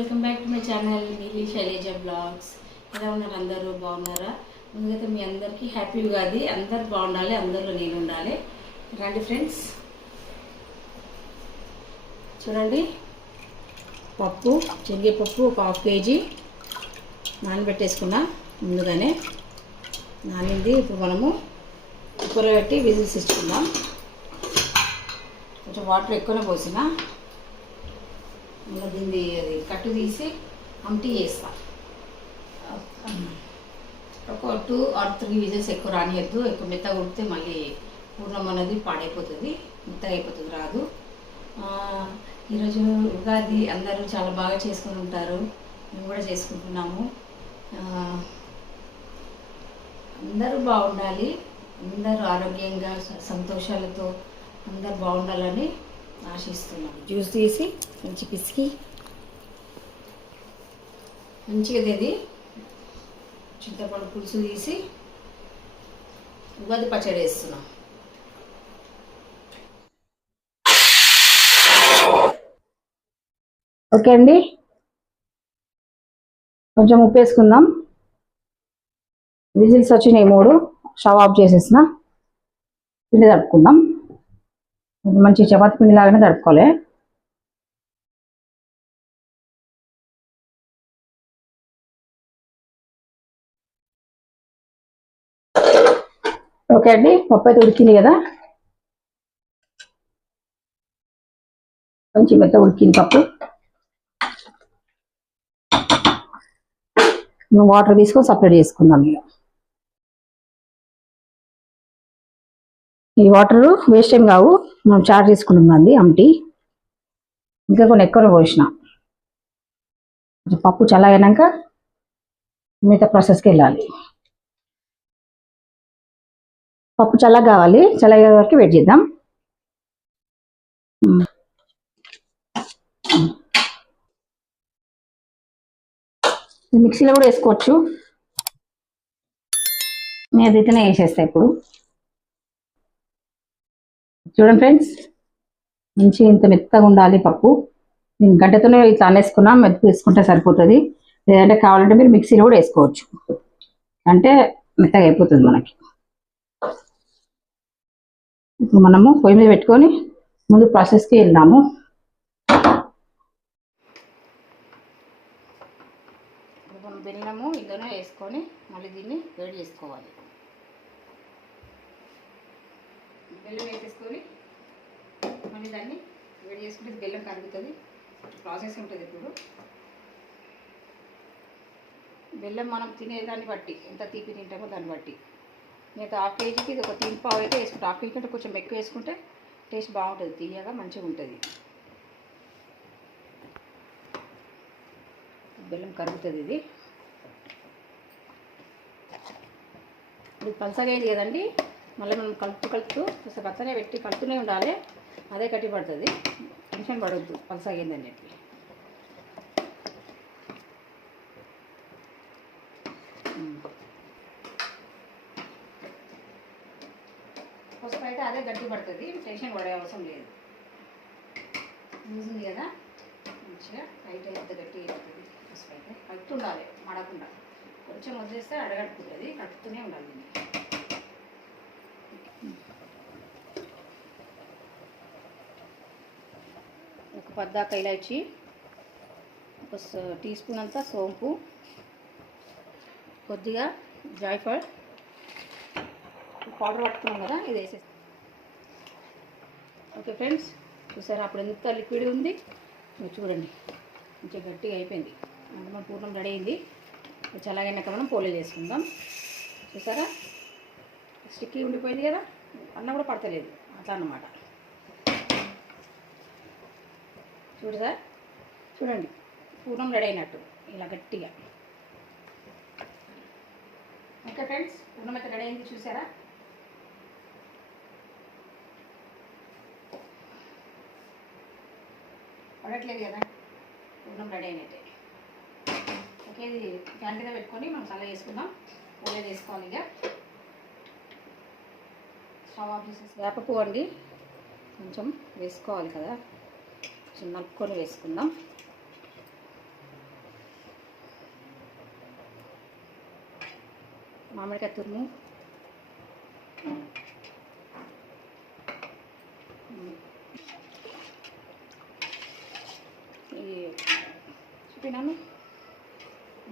Welcome back to my channel నీలి Shailaja blogs. ఎలా ఉన్నారు? అందరూ బాగున్నారా? ముందుగా మీ అందరికీ హ్యాపీ ఉగాది. అందరు బాగుండాలి, అందరిలో నేను ఉండాలి. రండి ఫ్రెండ్స్, చూడండి. పప్పు, శనగపప్పు ఒక 1/2 కేజీ నానబెట్టేసుకున్నా. ముందుగానే నానింది. ఇప్పుడు మనము కుక్కర్లో పెట్టి విజిల్స్ ఇచ్చుకుందాం. కొంచెం వాటర్ ఎక్కువనే పోసిన. మళ్ళీ దీన్ని అది కట్టు తీసి ఆమ్టీ చేస్తా. ఒక 2 or 3 విజిల్స్ ఎక్కువ రానియద్దు. ఎక్కువ మెత్తగా ఉడితే మళ్ళీ పూర్ణం అనేది పాడైపోతుంది, మెత్తగా అయిపోతుంది, రాదు. ఈరోజు ఉగాది అందరూ చాలా బాగా చేసుకొని ఉంటారు. మేము కూడా చేసుకుంటున్నాము. అందరూ బాగుండాలి, అందరూ ఆరోగ్యంగా సంతోషాలతో అందరూ బాగుండాలని ఆశిస్తున్నాను. జ్యూస్ తీసి మంచి పిసికి మంచిగా తిని చింతపండు పులుసు తీసి ఉగాది పచ్చడి వేస్తున్నాం. ఓకే అండి, కొంచెం ఉప్పు వేసుకుందాం. విజిల్స్ వచ్చినాయి 3. స్టవ్ ఆఫ్ చేసేసిన. పిండి తడుపుకుందాం. మంచి చపాతి పిండి లాగానే తడుపుకోవాలి. ఓకే అండి, పప్పు అయితే ఉడికింది కదా. మంచి మెత్త ఉడికింది పప్పు. వాటర్ తీసుకొని సపరేట్ చేసుకుందాం. ఈ వాటర్ వేస్ట్ ఏం కావు, మనం చార్జ్ చేసుకుంటున్నాం. అండి ఆమ్టీ ఇంకా కొన్ని ఎక్కువ పోసిన. పప్పు చల్లగైనాక మిగతా ప్రాసెస్కి వెళ్ళాలి. పప్పు చల్లగా కావాలి, చల్లగా వరకు వెయిట్ చేద్దాం. మిక్సీలో కూడా వేసుకోవచ్చు. నేను రీతినే వేసేస్తా ఇప్పుడు. చూడండి ఫ్రెండ్స్, మంచి ఇంత మెత్తగా ఉండాలి పప్పు. నేను గడ్డతోనే ఇట్లా అనేసుకున్నా. మెత్త తీసుకుంటే సరిపోతుంది. లేదంటే కావాలంటే మీరు మిక్సీలో కూడా వేసుకోవచ్చు, అంటే మెత్తగా అయిపోతుంది మనకి. ఇప్పుడు మనము పొయ్యి మీద పెట్టుకొని ముందు ప్రాసెస్కి వెళ్దాము. మనం బెల్లము ఇందులో వేసుకొని మళ్ళీ దీన్ని వేడి చేసుకోవాలి. బెల్లం వేసేసుకొని మళ్ళీ దాన్ని వేడి చేసుకుంటే బెల్లం కరుగుతుంది. ప్రాసెస్ ఉంటుంది. ఇప్పుడు బెల్లం మనం తినేదాన్ని బట్టి, ఎంత తీపి తింటామో దాన్ని బట్టి. మిగతా 1/2 కేజీకి ఇది ఒక 3 పావు అయితే వేసుకుంటాం. 1/2 కేజీ కంటే కొంచెం ఎక్కువ వేసుకుంటే టేస్ట్ బాగుంటుంది, తీయగా మంచిగా ఉంటుంది. బెల్లం కరుగుతుంది. ఇది ఇప్పుడు పలసగా అయింది కదండి. మళ్ళీ మనం కలుపుతూ కొంచెం పచ్చనే పెట్టి కలుపుతూనే ఉండాలి. అదే గట్టి పడుతుంది. టెన్షన్ పడవద్దు పలసగా అయిందని చెప్పి. పసుపు అయితే అదే గట్టి పడుతుంది, టెన్షన్ పడే అవసరం లేదు. ఉంది కదా, మంచిగా టైట్ అయితే గట్టి అవుతుంది. పసుపు అయితే కలుపుతూ ఉండాలి, మడకుండా. కొంచెం వదిలేస్తే అడగడుతుంది, కలుపుతూనే ఉండాలి. దీన్ని ఒక 10 దాకా ఇలాచి, ఒక టీ స్పూన్ అంతా సోంపు, కొద్దిగా జాయ్ఫల్ పౌడర్ పట్టుకున్నాం కదా, ఇది వేసేస్తాం. ఓకే ఫ్రెండ్స్, చూసారా అప్పుడు ఎంత లిక్విడ్ ఉంది. మీరు చూడండి, కొంచెం గట్టిగా అయిపోయింది. అంటే మన పూర్ణం రెడీ అయింది. చల్లగైనాక మనం పోలే చేసుకుందాం. చూసారా స్టిక్కీ ఉండిపోయింది కదా, అన్న కూడా పడతలేదు అట్లా అన్నమాట. చూడరా, చూడండి పూర్ణం రెడీ అయినట్టు ఇలా గట్టిగా. ఓకే ఫ్రెండ్స్, పూర్ణం అయితే రెడీ అయింది. చూసారా, పడట్లేదు కదా, పూర్ణం రెడీ అయినట్టే. ఓకే, ఇది ఫ్యాన్ కింద పెట్టుకొని మనం చల్ల చేసుకుందాం. పూలే చేసుకోవాలి. ఇక స్టవ్ ఆఫ్ చేసేసి వేపపువ్వు అండి కొంచెం వేసుకోవాలి కదా, కొంచెం నలుపుకొని వేసుకుందాం. మామిడికాయ తురుము, చూపినాను.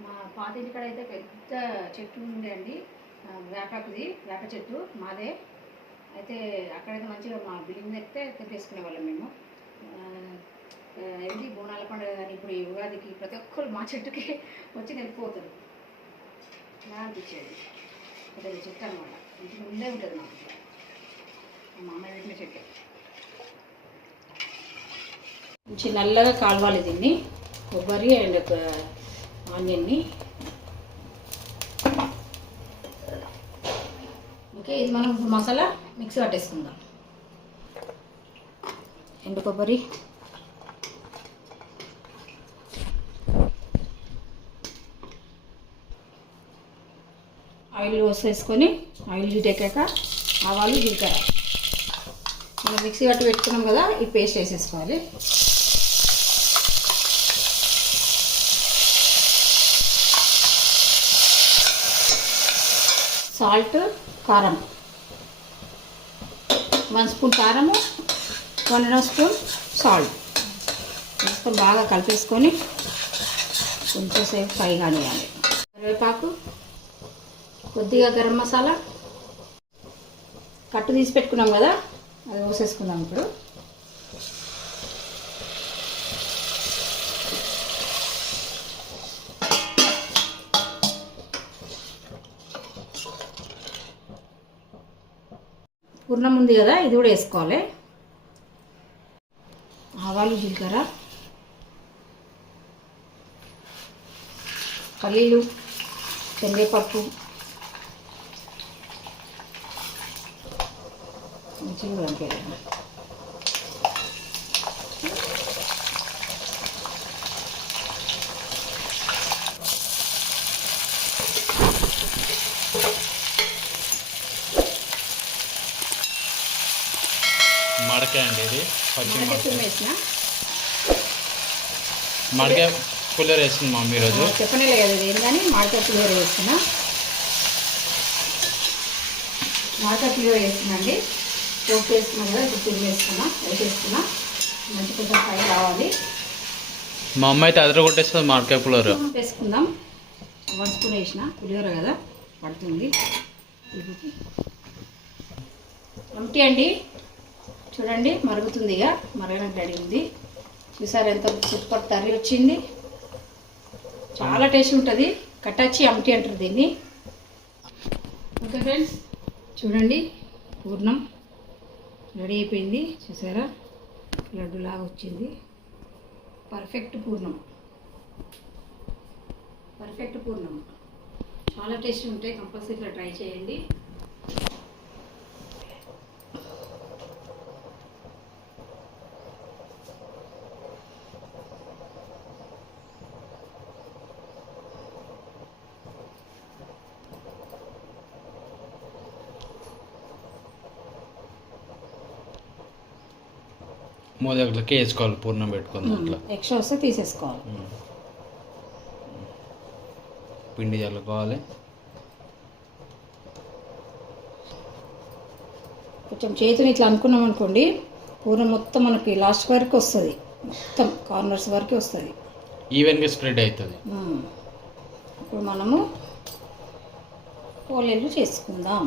మా పాత ఇంటికాడ అయితే పెద్ద చెట్టు ఉండే అండి, వేప చెట్టు మాదే. అయితే అక్కడైతే మంచిగా మా బిల్డింగ్ ఎక్కితే తెంపేసుకునే వాళ్ళం మేము. ఏంటి బోనాల పండుగ కానీ ఇప్పుడు ఈ ఉగాదికి ప్రతి ఒక్కరు మా చెట్టుకి వచ్చి వెళ్ళిపోతారు. బాగా అనిపించేది. పెద్ద చెట్టు అనమాట, ఇంటి ముందే ఉంటుంది మా అమ్మాయి పెట్టిన చెట్టు. మంచి నల్లగా కాలవాలి దీన్ని, కొబ్బరి అండ్ ఆనియన్ని. ఓకే, ఇది మనం మసాలా మిక్సీ పట్టేసుకుందాం. ఎండు కొబ్బరి, ఆయిల్ పోసేసుకొని ఆయిల్ హీటెక్కాక ఆవాలు, జీలకర్ర మనం మిక్సీ పట్టి పెట్టుకున్నాం కదా, ఈ పేస్ట్ వేసేసుకోవాలి. సాల్ట్, కారం, 1 స్పూన్ కారము, 1.5 స్పూన్ సాల్ట్ వేసుకొని బాగా కలిపేసుకొని కొంచెం సేపు ఫ్రై కానివ్వాలి. కరివేపాకు, కొద్దిగా గరం మసాలా, కట్టు తీసి పెట్టుకున్నాం కదా అది పోసేసుకుందాం ఇప్పుడు. పూర్ణం ఉంది కదా, ఇది కూడా వేసుకోవాలి. ఆవాలు, జీలకర్ర, పల్లీలు, శనగపప్పు మంచిగా కలిపేయాలి. మామిడికాయ అండి, ఇది పచ్చి వేసిన మామిడికాయ పులిహోర వేస్తుంది మమ్మీ ఈరోజు. చెప్పనే లేదు ఏం కానీ మామిడికాయ పులిహోర వేస్తున్నా. మామిడికాయ పులిహోర వేస్తున్నాండి. పోపు వేసుకున్నాం కదా, ఇప్పుడు తురిమి వేసేస్తున్నా. మంచి కొంచెం ఫ్రై కావాలి. మా అమ్మ అయితే అదర కొట్టేస్తుంది మామిడికాయ పులిహోర. వేసుకుందాం. 1 స్పూన్ వేసిన, పులిహోర కదా పడుతుంది. ఎంటీ అండి, చూడండి మరుగుతుంది. ఇక మరగడానికి రెడీ ఉంది. చూసారు ఎంత సూపర్ కర్రీ వచ్చింది. చాలా టేస్ట్ ఉంటుంది. కటాచి అమటి అంటారు దీన్ని. ఓకే ఫ్రెండ్స్, చూడండి పూర్ణం రెడీ అయిపోయింది. చూసారా లడ్డులాగా వచ్చింది. పర్ఫెక్ట్ పూర్ణం చాలా టేస్ట్ ఉంటాయి. కంపల్సరీగా ట్రై చేయండి. మోదకులకి వేసుకోవాలి, పూర్ణం పెట్టుకుందాం. అట్లా ఎక్స్ట్రా వస్తే తీసేసుకోవాలి. పిండి చల్లుకోవాలి. కొంచెం చేతిని ఇట్లా అనుకున్నాం అనుకోండి, పూర్ణం మొత్తం మనకి లాస్ట్ వరకు వస్తుంది, మొత్తం కార్నర్స్ వరకు వస్తుంది, ఈవెన్గా స్ప్రెడ్ అవుతుంది. ఇప్పుడు మనము పోలేలు చేసుకుందాం.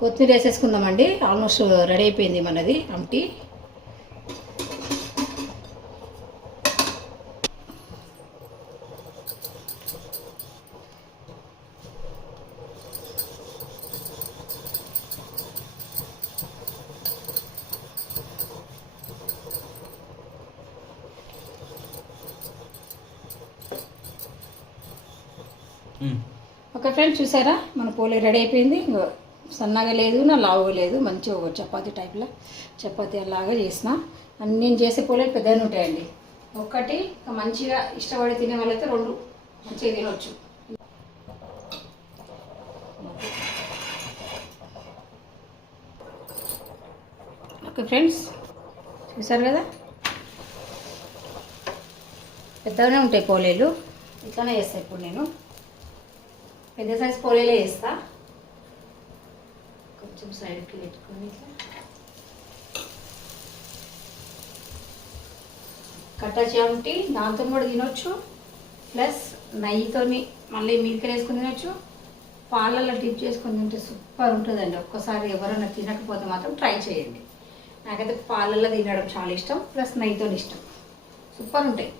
కొత్తిమీర వేసేసుకుందామండి. ఆల్మోస్ట్ రెడీ అయిపోయింది మనది అమటి. ఓకే ఫ్రెండ్స్, చూసారా మన పోలే రెడీ అయిపోయింది. సన్నగా లేదు, నా లావుగా లేదు, మంచిగా ఒక చపాతీ టైప్లో చపాతీ అలాగా చేసిన. నేను చేసే పోలేలు పెద్దగానే ఉంటాయండి. ఒక్కటి మంచిగా ఇష్టపడి తినే వాళ్ళైతే 2 మంచిగా తినవచ్చు. ఓకే ఫ్రెండ్స్, చూసారు కదా పెద్దగానే ఉంటాయి పోలేలు. ఇట్లానే చేస్తాను ఇప్పుడు నేను. పెద్ద సైజ్ పోలేలే వేస్తా. కొంచెం సైడ్కి పెట్టుకొని ఇట్లా కట్టా చామటి దాంతో కూడా తినొచ్చు, ప్లస్ నెయ్యితోని మళ్ళీ మీదకి వేసుకొని తినొచ్చు, పాలల్లో డిప్ చేసుకొని తింటే సూపర్ ఉంటుందండి. ఒక్కసారి ఎవరైనా తినకపోతే మాత్రం ట్రై చేయండి. నాకైతే పాలల్లో తినడం చాలా ఇష్టం, ప్లస్ నెయ్యితో ఇష్టం. సూపర్ ఉంటాయి.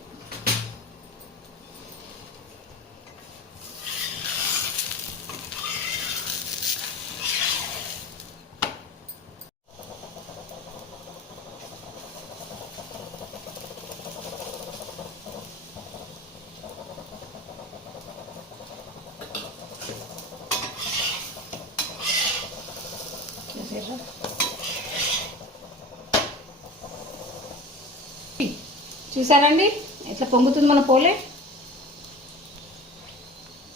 చూసారండి ఎట్లా పొంగుతుంది మన పోలే,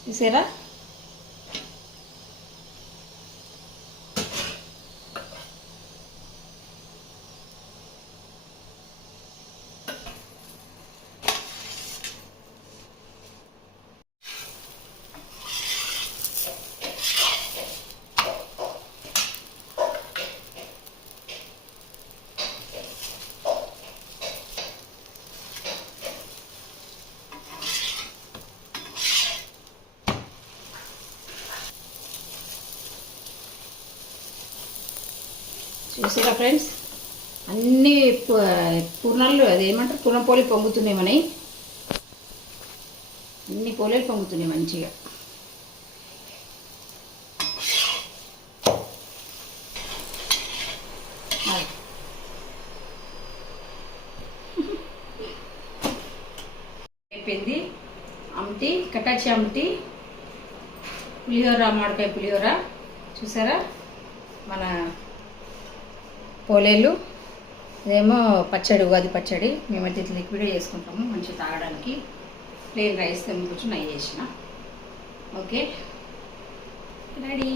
చూసారా? చూసారా ఫ్రెండ్స్, అన్ని పూర్ణాలు అదేమంటారు పూర్ణ పోలి పొంగుతున్నాయి. మనవి అన్ని పోలేలు పొంగుతున్నాయి మంచిగా. అయిపోయింది అమటి, కటాచి అమటి, పులిహోర, మామిడికాయ పులిహోర. చూసారా మన పోలేలు. ఇదేమో పచ్చడి, ఉగాది పచ్చడి. మేమైతే ఇట్లా లిక్విడ్ చేసుకుంటాము మంచిగా తాగడానికి. ప్లేన్ రైస్ కొంచెం నెయ్యి చేసిన. Okay ready.